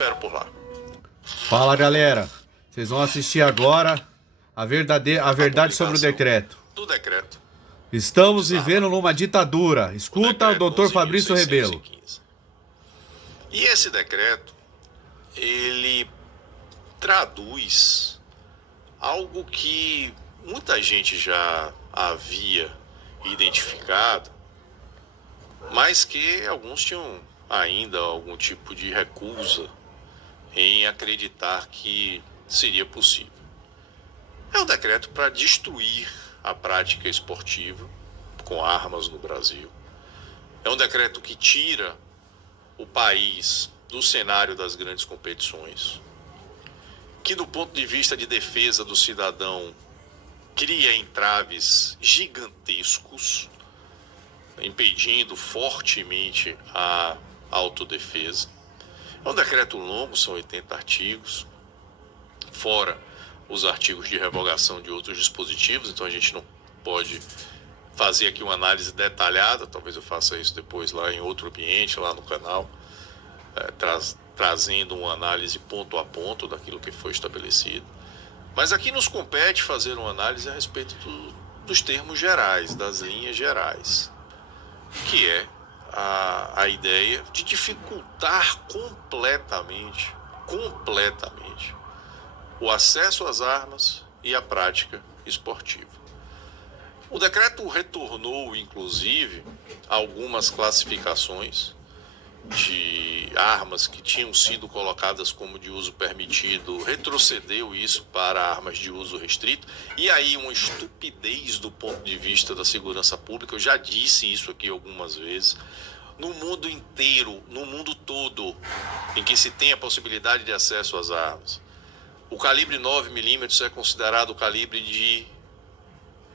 Espero por lá. Fala, galera, vocês vão assistir agora a verdade sobre o decreto. Do decreto. Estamos vivendo numa ditadura. Escuta o Dr. Fabrício Rebelo. E esse decreto, ele traduz algo que muita gente já havia identificado, mas que alguns tinham ainda algum tipo de recusa em acreditar que seria possível. É um decreto para destruir a prática esportiva com armas no Brasil. É um decreto que tira o país do cenário das grandes competições, que do ponto de vista de defesa do cidadão cria entraves gigantescos, impedindo fortemente a autodefesa. É um decreto longo, são 80 artigos, fora os artigos de revogação de outros dispositivos, então a gente não pode fazer aqui uma análise detalhada, talvez eu faça isso depois lá em outro ambiente, lá no canal, trazendo uma análise ponto a ponto daquilo que foi estabelecido. Mas aqui nos compete fazer uma análise a respeito dos termos gerais, das linhas gerais, que é a ideia de dificultar completamente o acesso às armas e a prática esportiva. O decreto retornou, inclusive, algumas classificações de armas que tinham sido colocadas como de uso permitido, retrocedeu isso para armas de uso restrito, e aí uma estupidez do ponto de vista da segurança pública. Eu já disse isso aqui algumas vezes. No mundo inteiro, no mundo todo, em que se tem a possibilidade de acesso às armas, o calibre 9mm é considerado o calibre de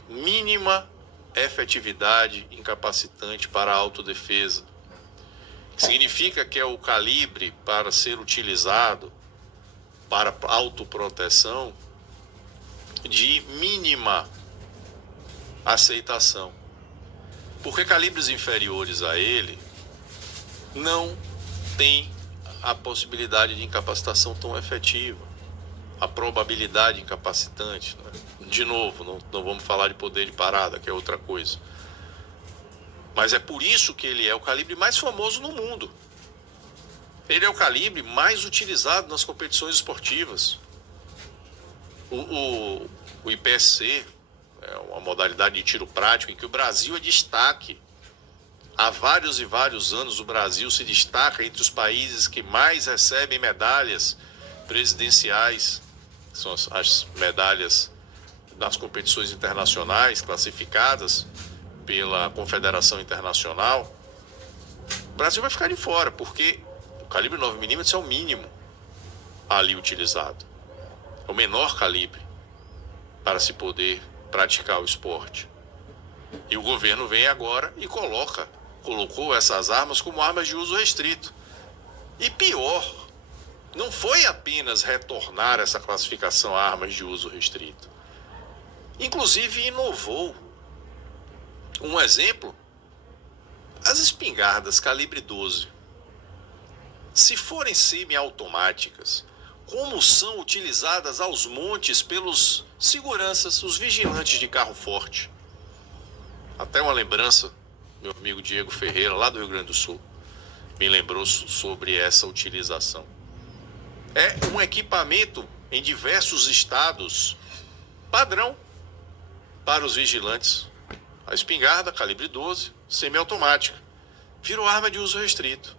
mínima efetividade incapacitante para a autodefesa. Significa que é o calibre para ser utilizado para autoproteção de mínima aceitação. Porque calibres inferiores a ele não tem a possibilidade de incapacitação tão efetiva, a probabilidade incapacitante, né? De novo, não vamos falar de poder de parada, que é outra coisa. Mas é por isso que ele é o calibre mais famoso no mundo. Ele é o calibre mais utilizado nas competições esportivas. O IPSC é uma modalidade de tiro prático em que o Brasil é destaque. Há vários e vários anos o Brasil se destaca entre os países que mais recebem medalhas presidenciais. São as medalhas das competições internacionais classificadas pela Confederação Internacional. O Brasil vai ficar de fora, porque o calibre 9mm é o mínimo ali utilizado. É o menor calibre para se poder praticar o esporte. E o governo vem agora e colocou essas armas como armas de uso restrito. E pior, não foi apenas retornar essa classificação a armas de uso restrito. Inclusive inovou. Um exemplo, as espingardas calibre 12, se forem semiautomáticas, como são utilizadas aos montes pelos seguranças, os vigilantes de carro forte. Até uma lembrança, meu amigo Diego Ferreira, lá do Rio Grande do Sul, me lembrou sobre essa utilização. É um equipamento em diversos estados padrão para os vigilantes. A espingarda, calibre 12, semiautomática, virou arma de uso restrito.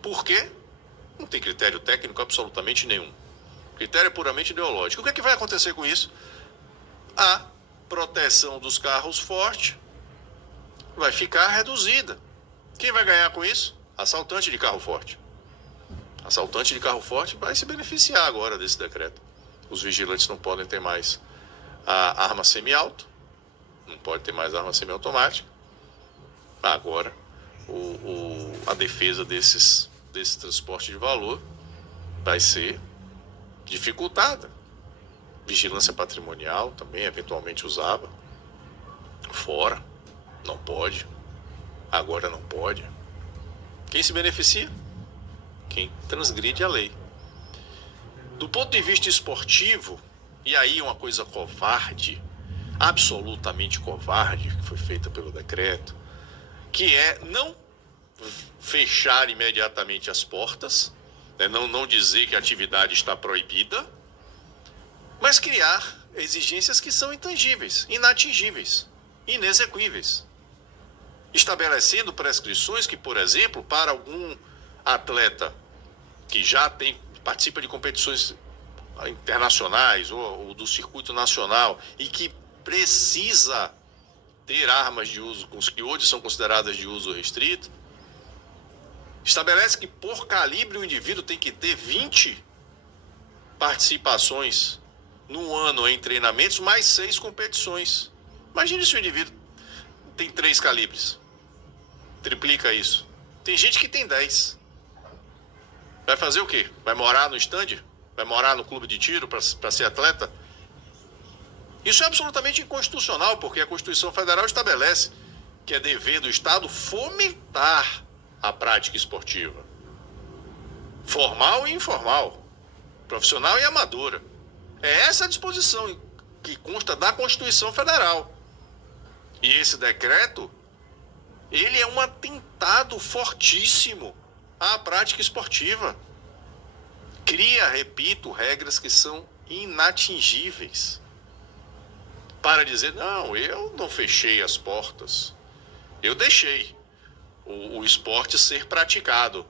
Por quê? Não tem critério técnico absolutamente nenhum. O critério é puramente ideológico. O que é que vai acontecer com isso? A proteção dos carros forte vai ficar reduzida. Quem vai ganhar com isso? Assaltante de carro forte. Assaltante de carro forte vai se beneficiar agora desse decreto. Os vigilantes não podem ter mais a arma semi-auto, não pode ter mais arma semiautomática. Agora, a defesa desse transporte de valor vai ser dificultada. Vigilância patrimonial também eventualmente usava. Fora, não pode. Agora não pode. Quem se beneficia? quem transgride a lei. Do ponto de vista esportivo, e aí uma coisa covarde, absolutamente covarde, que foi feita pelo decreto, que é não fechar imediatamente as portas, né, não dizer que a atividade está proibida, mas criar exigências que são intangíveis, inatingíveis, inexequíveis. Estabelecendo prescrições que, por exemplo, para algum atleta que já participa de competições internacionais ou do circuito nacional e que precisa ter armas de uso, que hoje são consideradas de uso restrito, estabelece que por calibre o indivíduo tem que ter 20 participações no ano em treinamentos, mais 6 competições. Imagine se o indivíduo tem 3 calibres. Triplica isso. Tem gente que tem 10. Vai fazer o quê? Vai morar no stand? Vai morar no clube de tiro para ser atleta? Isso é absolutamente inconstitucional, porque a Constituição Federal estabelece que é dever do Estado fomentar a prática esportiva. Formal e informal. Profissional e amadora. É essa a disposição que consta da Constituição Federal. E esse decreto, ele é um atentado fortíssimo à prática esportiva. Cria, repito, regras que são inatingíveis. Para dizer, não, eu não fechei as portas. Eu deixei o esporte ser praticado.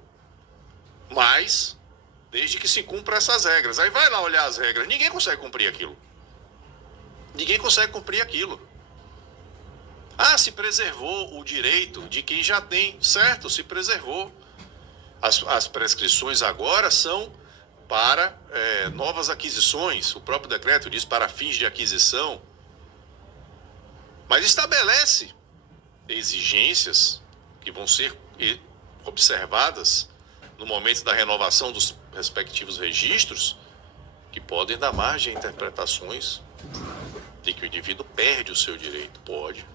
Mas, desde que se cumpra essas regras. Aí vai lá olhar as regras. Ninguém consegue cumprir aquilo. Ninguém consegue cumprir aquilo. Ah, se preservou o direito de quem já tem. Certo, se preservou. As prescrições agora são para novas aquisições. O próprio decreto diz para fins de aquisição. Mas estabelece exigências que vão ser observadas no momento da renovação dos respectivos registros, que podem dar margem a interpretações de que o indivíduo perde o seu direito. Pode.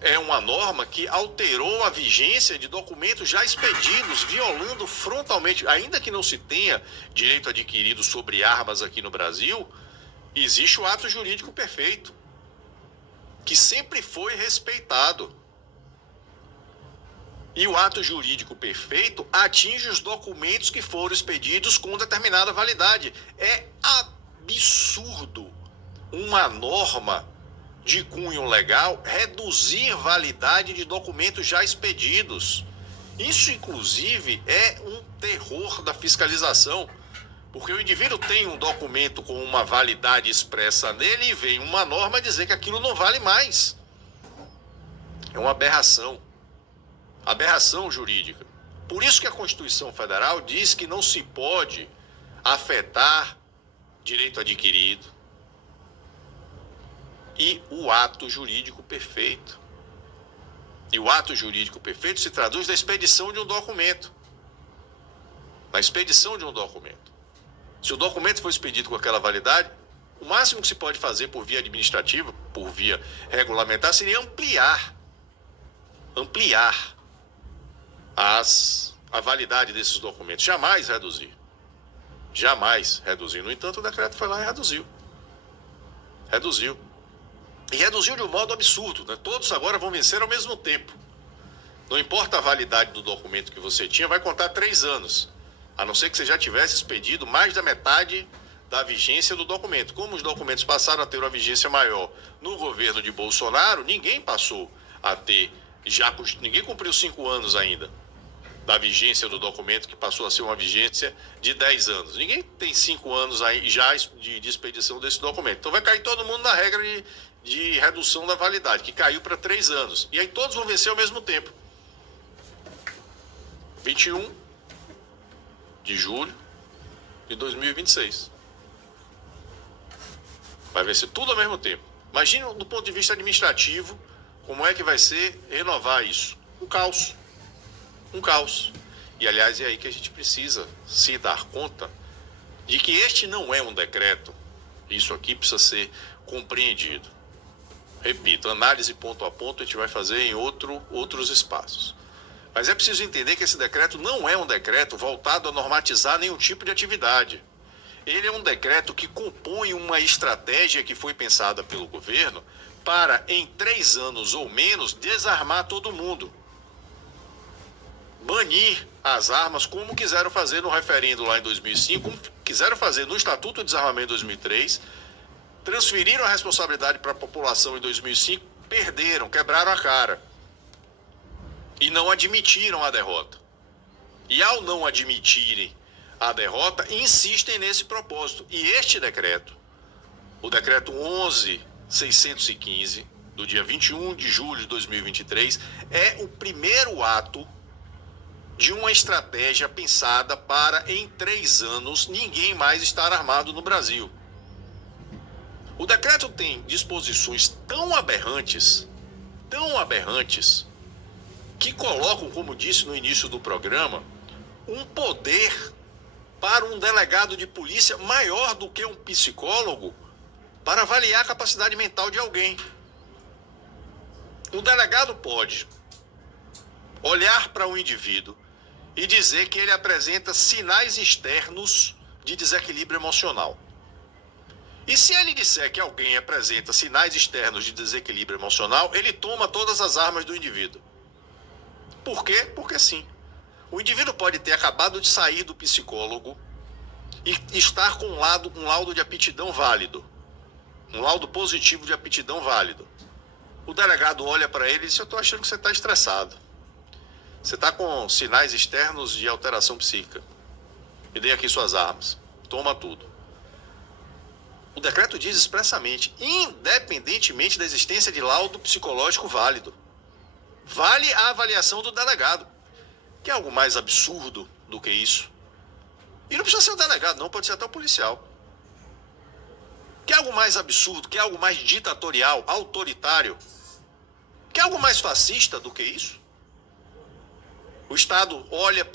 É uma norma que alterou a vigência de documentos já expedidos, violando frontalmente, ainda que não se tenha direito adquirido sobre armas aqui no Brasil, existe o ato jurídico perfeito, que sempre foi respeitado. E o ato jurídico perfeito atinge os documentos que foram expedidos com determinada validade. É absurdo uma norma de cunho legal reduzir validade de documentos já expedidos. Isso, inclusive, é um terror da fiscalização, porque o indivíduo tem um documento com uma validade expressa nele e vem uma norma dizer que aquilo não vale mais. É uma aberração. Aberração jurídica. Por isso que a Constituição Federal diz que não se pode afetar direito adquirido e o ato jurídico perfeito. E o ato jurídico perfeito se traduz na expedição de um documento. Na expedição de um documento. Se o documento for expedido com aquela validade, o máximo que se pode fazer por via administrativa, por via regulamentar, seria ampliar a validade desses documentos. Jamais reduzir. Jamais reduzir. No entanto, o decreto foi lá e reduziu. E reduziu de um modo absurdo, né? Todos agora vão vencer ao mesmo tempo. Não importa a validade do documento que você tinha, vai contar 3 anos. A não ser que você já tivesse expedido mais da metade da vigência do documento. Como os documentos passaram a ter uma vigência maior no governo de Bolsonaro, ninguém passou a ter, ninguém cumpriu 5 anos ainda da vigência do documento, que passou a ser uma vigência de 10 anos. Ninguém tem 5 anos aí já de expedição desse documento. Então vai cair todo mundo na regra de redução da validade, que caiu para 3 anos. E aí todos vão vencer ao mesmo tempo. 21 de julho de 2026. Vai vencer tudo ao mesmo tempo. Imagina do ponto de vista administrativo como é que vai ser renovar isso. Um caos. E aliás, é aí que a gente precisa se dar conta de que este não é um decreto. Isso aqui precisa ser compreendido. Repito, análise ponto a ponto a gente vai fazer em outros espaços. Mas é preciso entender que esse decreto não é um decreto voltado a normatizar nenhum tipo de atividade. Ele é um decreto que compõe uma estratégia que foi pensada pelo governo para, em 3 anos ou menos, desarmar todo mundo. Banir as armas, como quiseram fazer no referendo lá em 2005, como quiseram fazer no Estatuto de Desarmamento em 2003, transferiram a responsabilidade para a população em 2005, perderam, quebraram a cara e não admitiram a derrota. E ao não admitirem a derrota, insistem nesse propósito. E este decreto, o decreto 11.615, do dia 21 de julho de 2023, é o primeiro ato de uma estratégia pensada para, em 3 anos, ninguém mais estar armado no Brasil. O decreto tem disposições tão aberrantes, que colocam, como disse no início do programa, um poder para um delegado de polícia maior do que um psicólogo para avaliar a capacidade mental de alguém. O delegado pode olhar para um indivíduo e dizer que ele apresenta sinais externos de desequilíbrio emocional. E se ele disser que alguém apresenta sinais externos de desequilíbrio emocional, ele toma todas as armas do indivíduo. Por quê? Porque sim. O indivíduo pode ter acabado de sair do psicólogo e estar com um laudo de aptidão válido. Um laudo positivo de aptidão válido. O delegado olha para ele e diz: eu estou achando que você está estressado. Você está com sinais externos de alteração psíquica. Me dê aqui suas armas. Toma tudo. O decreto diz expressamente, independentemente da existência de laudo psicológico válido. Vale a avaliação do delegado. Que é algo mais absurdo do que isso. E não precisa ser o delegado, não, pode ser até o policial. Que é algo mais absurdo, que é algo mais ditatorial, autoritário. Que é algo mais fascista do que isso. O Estado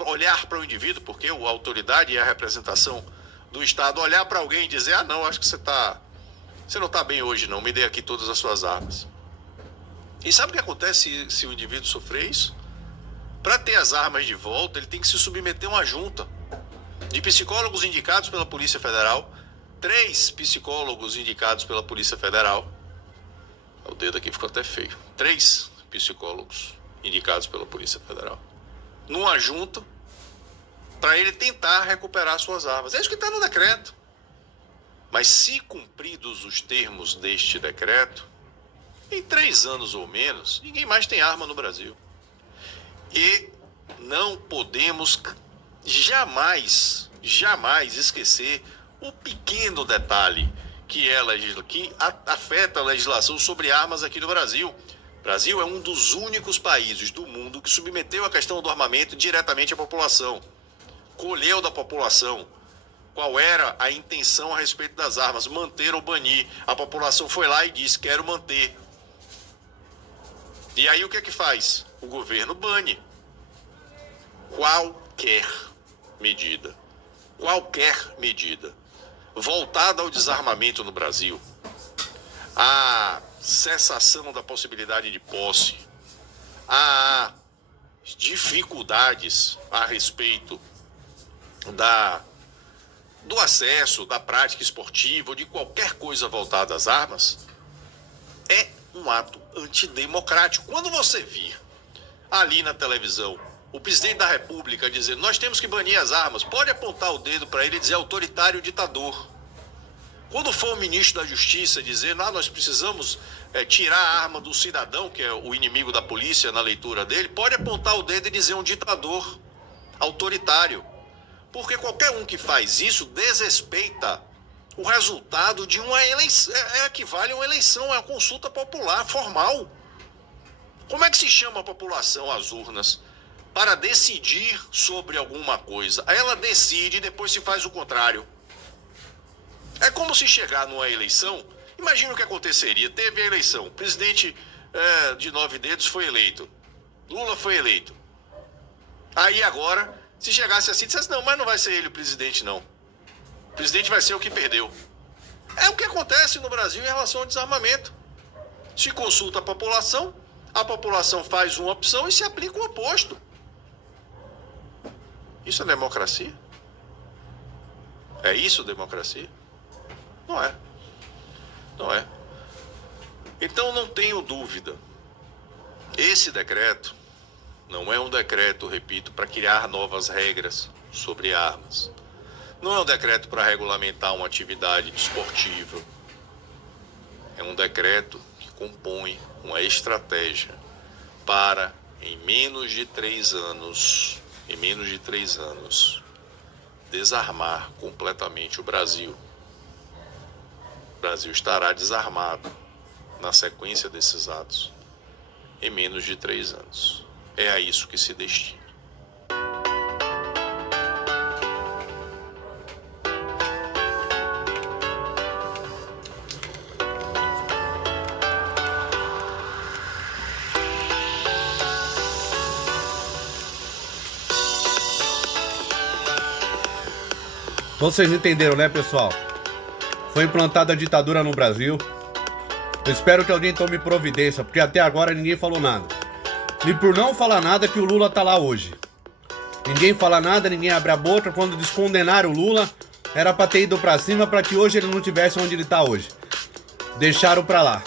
olhar para o indivíduo, porque a autoridade é a representação do Estado, olhar para alguém e dizer: ah, não, acho que você não está bem hoje, não, me dê aqui todas as suas armas. E sabe o que acontece se o indivíduo sofrer isso? Para ter as armas de volta, ele tem que se submeter a uma junta de psicólogos indicados pela Polícia Federal, 3 psicólogos indicados pela Polícia Federal. O dedo aqui ficou até feio. 3 psicólogos indicados pela Polícia Federal. Numa junta, para ele tentar recuperar suas armas. É isso que está no decreto. Mas se cumpridos os termos deste decreto, em 3 anos ou menos, ninguém mais tem arma no Brasil. E não podemos jamais esquecer o pequeno detalhe que afeta a legislação sobre armas aqui no Brasil. O Brasil é um dos únicos países do mundo que submeteu a questão do armamento diretamente à população. Colheu da população qual era a intenção a respeito das armas, manter ou banir. A população foi lá e disse: quero manter. E aí o que é que faz? O governo bane qualquer medida voltada ao desarmamento no Brasil, a cessação da possibilidade de posse, a dificuldades a respeito do acesso, da prática esportiva ou de qualquer coisa voltada às armas, é um ato antidemocrático. Quando você vir ali na televisão o presidente da República dizendo: nós temos que banir as armas, pode apontar o dedo para ele e dizer autoritário ditador. Quando for o ministro da Justiça dizendo: nós precisamos tirar a arma do cidadão, que é o inimigo da polícia na leitura dele, pode apontar o dedo e dizer um ditador autoritário. Porque qualquer um que faz isso desrespeita o resultado de uma eleição, equivale a uma eleição, é uma consulta popular formal. Como é que se chama a população às urnas para decidir sobre alguma coisa? Ela decide e depois se faz o contrário. É como se chegar numa eleição, imagina o que aconteceria, teve a eleição, o presidente de 9 dedos foi eleito, Lula foi eleito. Aí agora, se chegasse assim, dissesse: não, mas não vai ser ele o presidente, não. O presidente vai ser o que perdeu. É o que acontece no Brasil em relação ao desarmamento. Se consulta a população faz uma opção e se aplica o oposto. Isso é democracia? É isso democracia? Não é. Não é. Então não tenho dúvida. Esse decreto não é um decreto, repito, para criar novas regras sobre armas. Não é um decreto para regulamentar uma atividade desportiva. É um decreto que compõe uma estratégia para, em menos de 3 anos, desarmar completamente o Brasil. O Brasil estará desarmado na sequência desses atos em menos de 3 anos. É a isso que se destina. Então vocês entenderam, né, pessoal? Foi implantada a ditadura no Brasil. Eu espero que alguém tome providência, porque até agora ninguém falou nada. E por não falar nada que o Lula tá lá hoje. Ninguém fala nada, ninguém abre a boca. Quando descondenaram o Lula, era pra ter ido pra cima, pra que hoje ele não tivesse onde ele tá hoje. Deixaram pra lá.